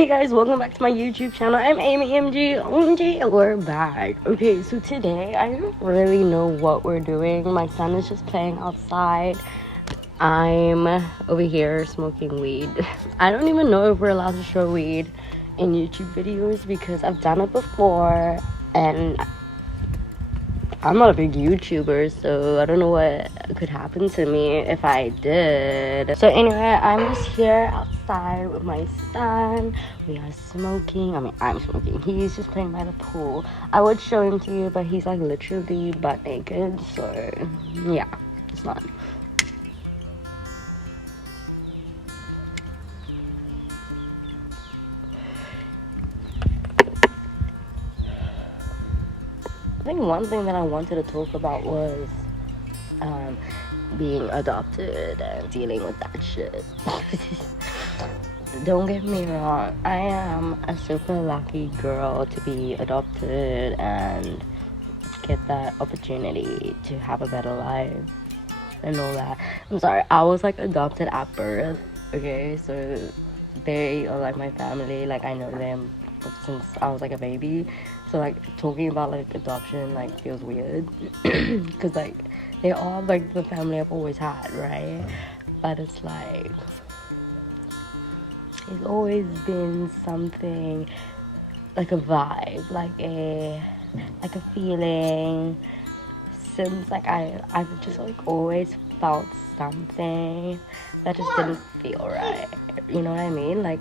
Hey guys, welcome back to my YouTube channel. I'm Amy MG. We're back. Okay, so today I don't really know what we're doing. My son is just playing outside. I'm over here smoking weed. I don't even know if we're allowed to show weed in YouTube videos because I've done it before and I'm not a big YouTuber, so I don't know what could happen to me if I did. So anyway, I'm just here outside with my son. We are smoking. I mean, I'm smoking. He's just playing by the pool. I would show him to you, but he's like literally butt naked. So yeah, it's not. I think one thing that I wanted to talk about was being adopted and dealing with that shit. Don't get me wrong, I am a super lucky girl to be adopted and get that opportunity to have a better life and all that. I'm sorry, I was like adopted at birth, okay? So they are like my family, like I know them since I was like a baby. So like talking about like adoption like feels weird because like they all like the family I've always had, right? But it's like it's always been something like a vibe, like a feeling since like I've just like always felt something that just didn't feel right. You know what I mean? Like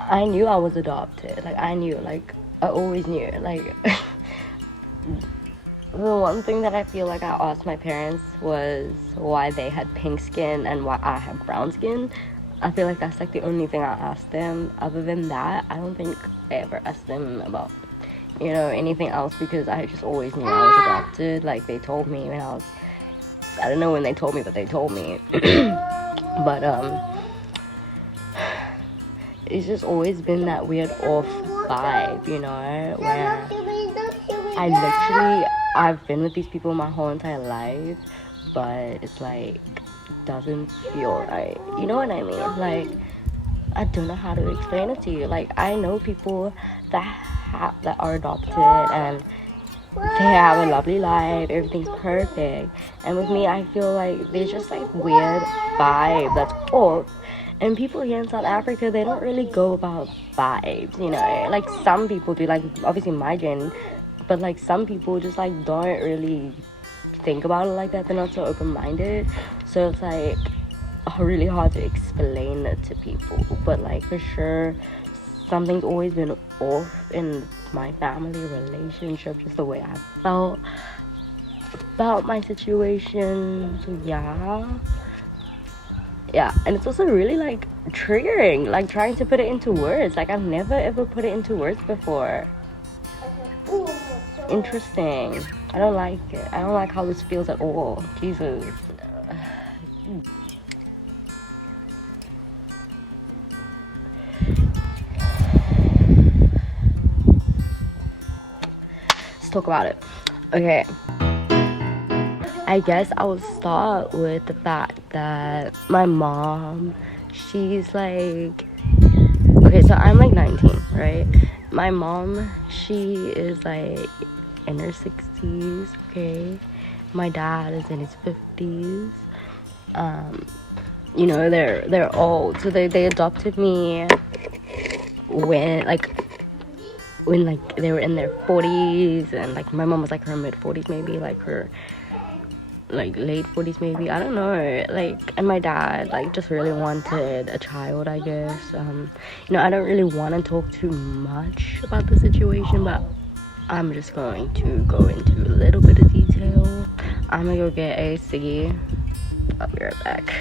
I knew I was adopted. Like I knew, like I always knew. Like the one thing that I feel like I asked my parents was why they had pink skin and why I have brown skin. I feel like that's like the only thing I asked them. Other than that, I don't think I ever asked them about, you know, anything else because I just always knew I was adopted. Like they told me when I don't know when they told me, but they told me. But it's just always been that weird off vibe, you know, where I've been with these people my whole entire life, but it's like doesn't feel right. You know what I mean? Like I don't know how to explain it to you. Like I know people that are adopted and they have a lovely life, everything's perfect, and with me I feel like there's just like weird vibe that's off. And people here in South Africa, they don't really go about vibes, you know. Like some people do, like obviously my gen, but like some people just like don't really think about it like that. They're not so open-minded, so it's like really hard to explain it to people. But like for sure, something's always been off in my family relationship, just the way I felt about my situation. So yeah, and it's also really like triggering, like trying to put it into words. Like I've never ever put it into words before. Interesting. I don't like it. I don't like how this feels at all. Jesus. Let's talk about it. Okay. I guess I will start with the fact that my mom, she's like, okay, so I'm like 19, right? My mom, she is like in her 60s, okay? My dad is in his 50s. You know, they're old, so they adopted me when they were in their 40s, and like my mom was like her mid 40s, maybe like her like late 40s maybe, I don't know. Like, and my dad like just really wanted a child, I guess. You know, I don't really want to talk too much about the situation, but I'm just going to go into a little bit of detail. I'm gonna go get a ciggy. I'll be right back.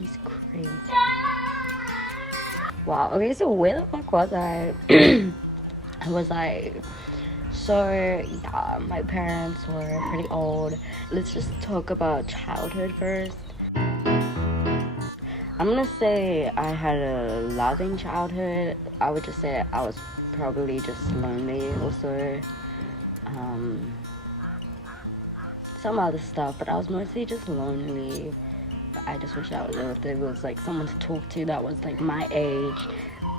He's crazy. Wow, okay, so where the fuck was I? I was like, so yeah, my parents were pretty old. Let's just talk about childhood first. I'm gonna say I had a loving childhood. I would just say I was probably just lonely also. Some other stuff, but I was mostly just lonely. I just wish there was like someone to talk to that was like my age,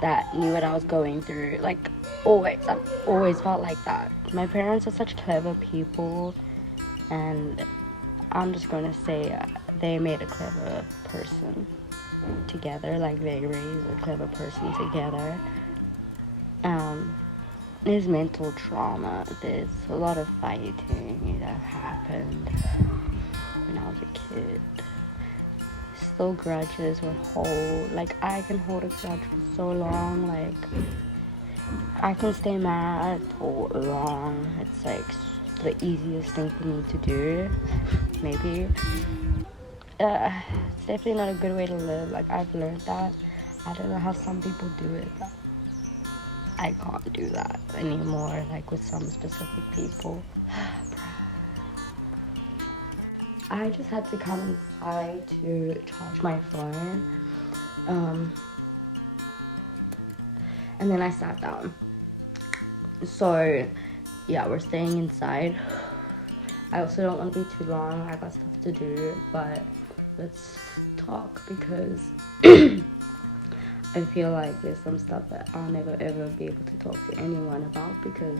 that knew what I was going through. Like I've always felt like that. My parents are such clever people, and I'm just gonna say they made a clever person together. Like they raised a clever person together. There's mental trauma. There's a lot of fighting that happened when I was a kid. Still grudges will hold. Like I can hold a grudge for so long. Like I can stay mad for long. It's like the easiest thing for me to do. Maybe. It's definitely not a good way to live. Like I've learned that. I don't know how some people do it. But I can't do that anymore, like with some specific people. I just had to come inside to charge my phone. And then I sat down. So, yeah, we're staying inside. I also don't want to be too long. I got stuff to do, but let's talk because I feel like there's some stuff that I'll never ever be able to talk to anyone about because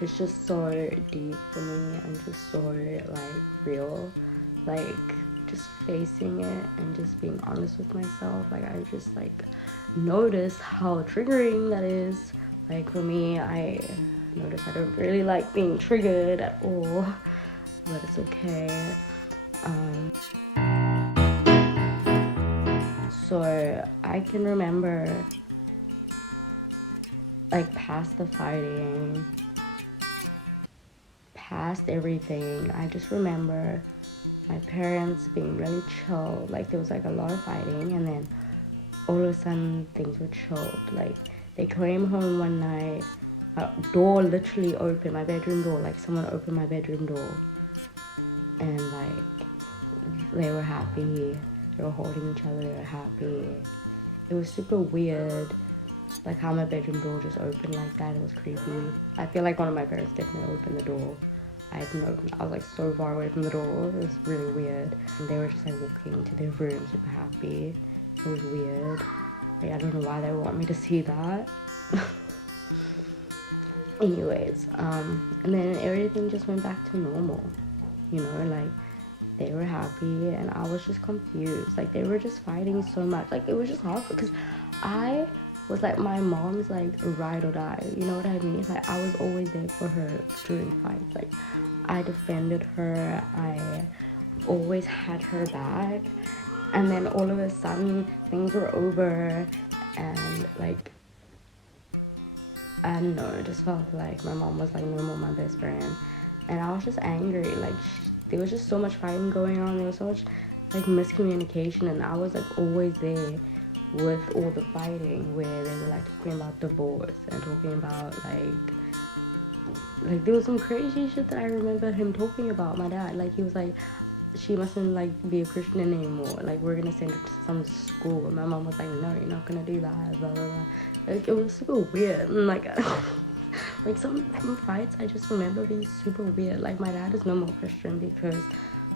it's just so deep for me and just so like real. Like just facing it and just being honest with myself. Like I just like noticed how triggering that is. Like for me, I notice I don't really like being triggered at all, but it's okay. So I can remember like past the fighting, past everything, I just remember my parents being really chill. Like there was like a lot of fighting and then all of a sudden things were chilled. Like they came home one night, door literally opened, my bedroom door, like someone opened my bedroom door and like they were happy. They were holding each other, they were happy. It was super weird, like how my bedroom door just opened like that. It was creepy. I feel like one of my parents definitely opened the door. I didn't open it. I was like so far away from the door. It was really weird. And they were just like walking to their room super happy. It was weird. Like I don't know why they want me to see that. Anyways, and then everything just went back to normal. You know, like they were happy and I was just confused. Like they were just fighting so much. Like it was just hard because I was like my mom's like ride or die. You know what I mean? Like I was always there for her during fights. Like I defended her. I always had her back. And then all of a sudden things were over and like I don't know, it just felt like my mom was like no more my best friend. And I was just angry. Like there was just so much fighting going on. There was so much like miscommunication and I was like always there with all the fighting where they were like talking about divorce and talking about like there was some crazy shit that I remember him talking about, my dad. Like he was like, she mustn't like be a Christian anymore. Like we're gonna send her to some school. And my mom was like, no, you're not gonna do that. Blah blah blah. Like it was super weird. And like like some fights I just remember being super weird. Like my dad is no more Christian because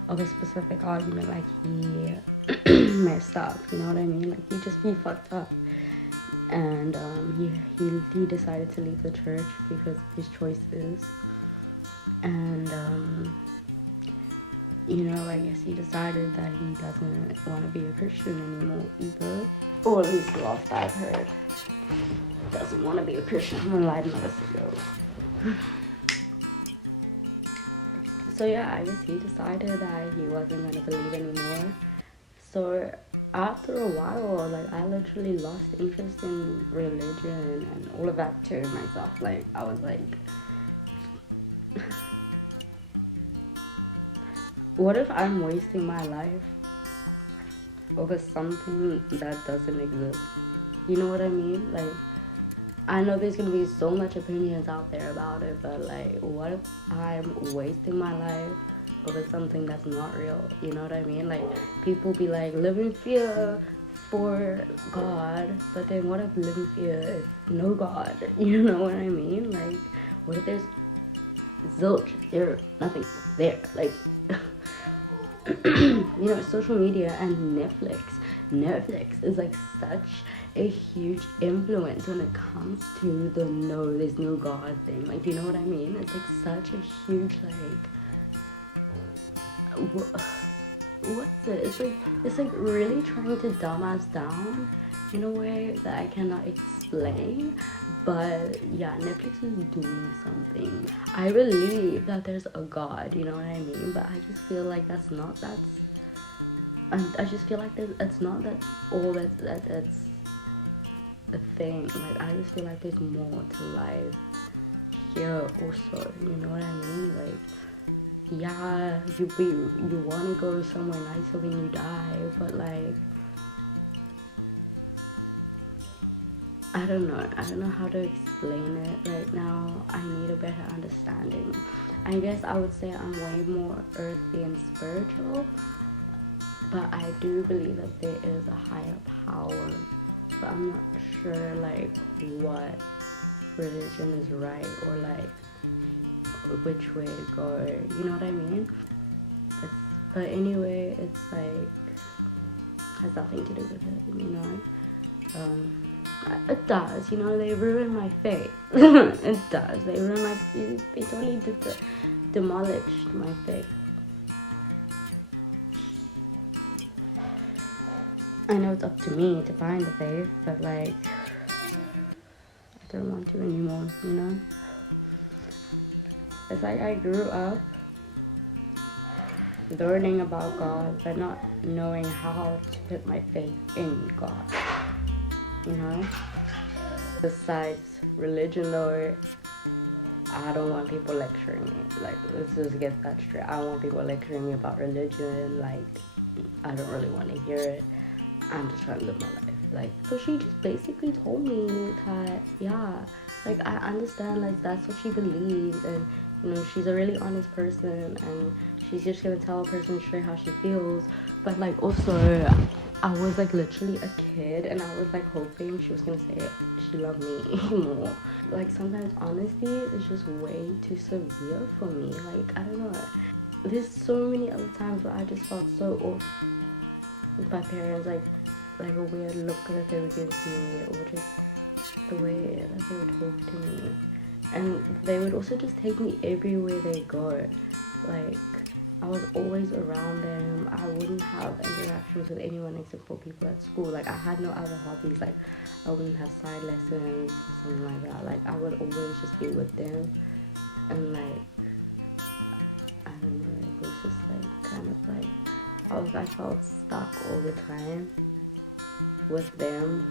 of a specific argument. Like he messed up. You know what I mean? Like he fucked up. And he decided to leave the church because of his choices. And you know, I guess he decided that he doesn't want to be a Christian anymore either. Or at least the last I've heard. Doesn't want to be a Christian. I'm gonna lie to ago. So yeah, I guess he decided that he wasn't gonna believe anymore. So after a while, like I literally lost interest in religion and all of that to myself. Like I was like, what if I'm wasting my life over something that doesn't exist? You know what I mean? Like I know there's gonna be so much opinions out there about it, but like what if I'm wasting my life over something that's not real? You know what I mean? Like people be like, live in fear, for God, but then what if living here is no God? You know what I mean? Like, what if there's zilch there, nothing there? Like, you know, social media and Netflix. Netflix is like such a huge influence when it comes to the no, there's no God thing. Like, you know what I mean? It's like such a huge what's it? It's like really trying to dumb us down in a way that I cannot explain. But yeah, Netflix is doing something. I believe that there's a God, you know what I mean? But I just feel like that's and I just feel like it's not that all that's a thing. Like, I just feel like there's more to life here also, you know what I mean? Like, yeah, you want to go somewhere nicer when you die, but like, I don't know how to explain it right now. I need a better understanding. I guess I would say I'm way more earthly and spiritual, but I do believe that there is a higher power, but I'm not sure like what religion is right or like which way to go, you know what I mean? But anyway, it's like has nothing to do with it, you know. It does, you know. They ruin my faith. It does. They ruin my. They totally demolished my faith. I know it's up to me to find the faith, but like, I don't want to anymore, you know. It's like I grew up learning about God, but not knowing how to put my faith in God, you know. Besides religion, though, I don't want people lecturing me. Like, let's just get that straight. I don't want people lecturing me about religion. Like, I don't really want to hear it. I'm just trying to live my life. Like, so she just basically told me that, yeah, like, I understand, like, that's what she believes, and, you know, she's a really honest person, and she's just gonna tell a person straight how she feels. But, like, also, I was, like, literally a kid, and I was, like, hoping she was gonna say she loved me more. Like, sometimes honesty is just way too severe for me. Like, I don't know. There's so many other times where I just felt so off with my parents, like a weird look that they would give me, or just the way that they would talk to me. And they would also just take me everywhere they go. Like, I was always around them. I wouldn't have interactions with anyone except for people at school. Like, I had no other hobbies. Like, I wouldn't have side lessons or something like that. Like, I would always just be with them. And like, I don't know, it was just like kind of like I felt stuck all the time with them.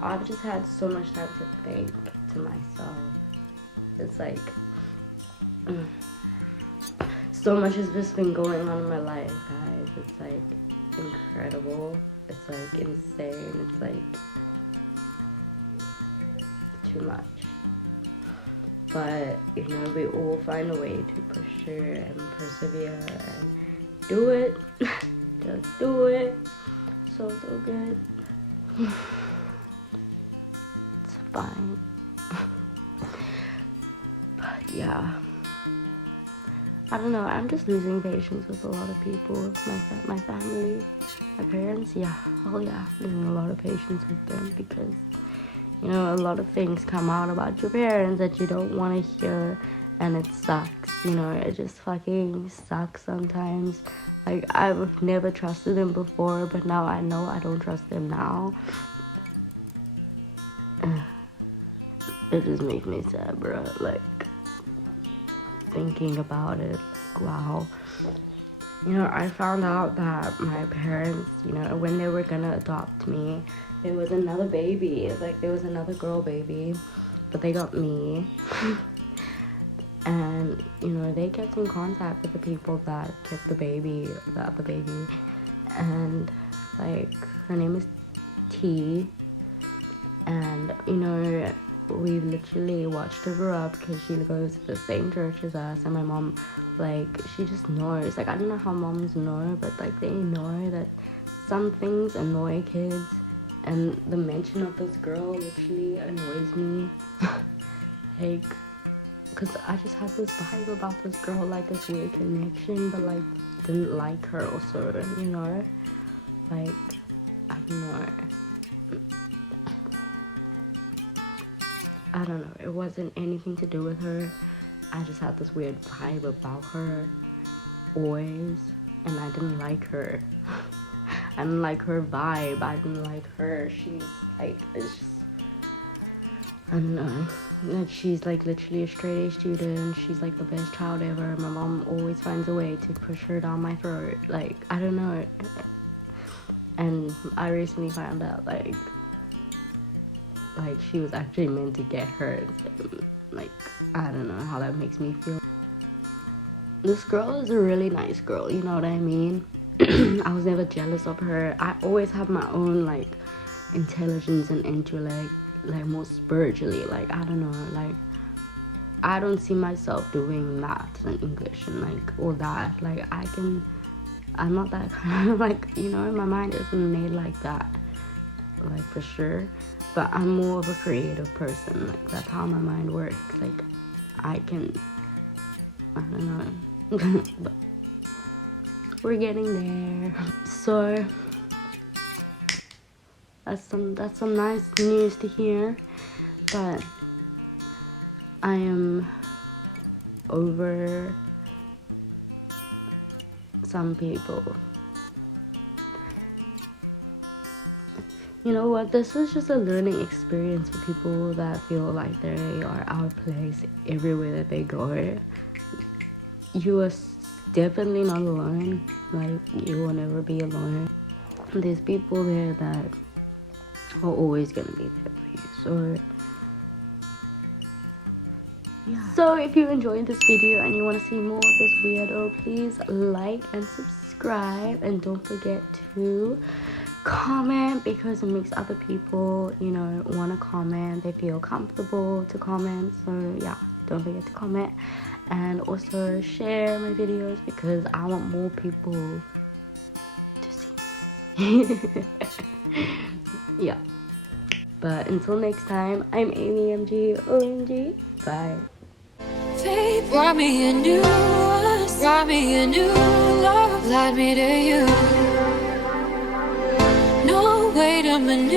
I've just had so much time to think to myself. It's like so much has just been going on in my life, guys. It's like incredible. It's like insane. It's like too much. But, you know, we all find a way to push through and persevere and do it. Just do it. So good. It's fine. But yeah, I don't know. I'm just losing patience with a lot of people. My family, my parents. Yeah, oh yeah, losing a lot of patience with them because, you know, a lot of things come out about your parents that you don't want to hear, and it sucks. You know, it just fucking sucks sometimes. Like, I've never trusted them before, but now I know I don't trust them now. It just makes me sad, bro. Like, thinking about it, like, wow. You know, I found out that my parents, you know, when they were gonna adopt me, there was another baby. Like, there was another girl baby, but they got me. And, you know, they kept in contact with the people that kept the other baby. And, like, her name is T. And, you know, we literally watched her grow up because she goes to the same church as us. And my mom Like, she just knows. Like, I don't know how moms know, but like they know that some things annoy kids, and the mention of this girl literally annoys me. Like, because I just had this vibe about this girl, like this weird connection, but like didn't like her also, you know? Like, I don't know. I don't know. It wasn't anything to do with her. I just had this weird vibe about her always, and I didn't like her. I didn't like her vibe. I didn't like her. She's like, it's just, I don't know. Like, she's like literally a straight A student. She's like the best child ever. My mom always finds a way to push her down my throat. Like, I don't know. And I recently found out like she was actually meant to get hurt. Like, I don't know how that makes me feel. This girl is a really nice girl, you know what I mean? I was never jealous of her. I always have my own like intelligence and intellect, like more spiritually. Like, I don't know, like I don't see myself doing maths and English and like all that. Like, I'm not that kind of like, you know, my mind isn't made like that, like for sure. But I'm more of a creative person. Like, that's how my mind works. Like, I don't know. But we're getting there. So that's some nice news to hear. But I am over some people. You know what? This is just a learning experience for people that feel like they are out of place everywhere that they go. You are definitely not alone. Like, you will never be alone. There's people there that are always gonna be there for you. So yeah. So if you enjoyed this video and you want to see more of this weirdo, please like and subscribe, and don't forget to comment, because it makes other people, you know, want to comment. They feel comfortable to comment. So yeah, don't forget to comment, and also share my videos, because I want more people to see me. Yeah, but until next time, I'm Amy MG OMG. Bye. Write me a new one, write me a new love, light me to you. No, wait a minute.